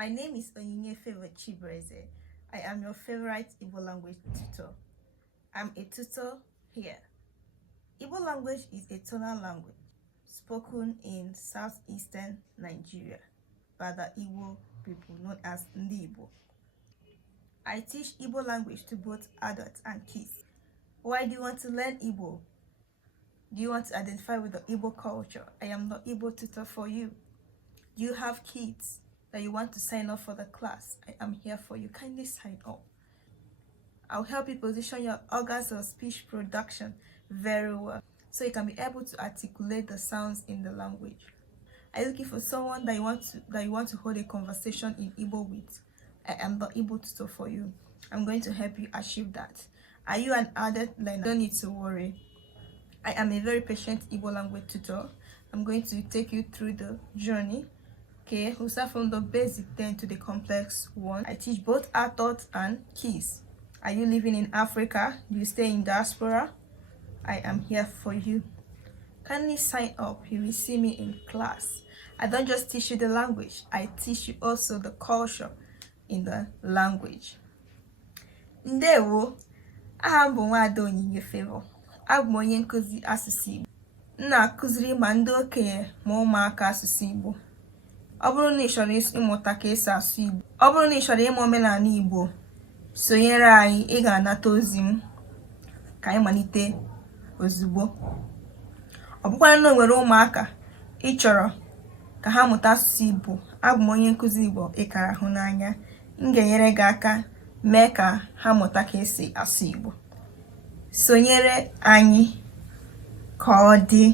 My name is Onyinye Chibreze. I am your favorite Igbo language tutor. I'm a tutor here. Igbo language is a tonal language spoken in southeastern Nigeria by the Igbo people known as Ndi Igbo. I teach Igbo language to both adults and kids. Why do you want to learn Igbo? Do you want to identify with the Igbo culture? I am the Igbo tutor for you. Do you have kids that you want to sign up for the class? I am here for you. Kindly sign up. I'll help you position your organs of speech production very well so you can be able to articulate the sounds in the language. Are you looking for someone that you want to hold a conversation in Igbo with? I am the Igbo tutor for you. I'm going to help you achieve that. Are you an adult learner? Don't need to worry. I am a very patient Igbo language tutor. I'm going to take you through the journey. Okay, we'll start from the basic then to the complex one. I teach both adults and kids. Are you living in Africa? Do you stay in diaspora? I am here for you. Kindly sign up. You will see me in class. I don't just teach you the language. I teach you also the culture in the language. Ndewo, aha m bụ Nwaada Onyinye Favour. Abụ m onye nkuzi asụsụ Igbo. M na-akụziri ma ndị okenye ma ụmụaka asụsụ Igbo. Ọ bụrụ na ị chọrọ ịmụta ka esi asụ Igbo, ọ bụrụ na ị chọrọ ịmụ omenala Igbo, sonyere anyị. Ị ga-anata ozi m ka anyị malite ozugbo. Ọ bụkwara na o nwere ụmụaka ị chọrọ ka ha mụta asụsụ Igbo, abụ m onye nkuzi Igbo ị kara hụ n'anya. M ga-enyere gị aka mee ka ha mụta ka esi asụ Igbo. Sonyere anyị ka ọ dị.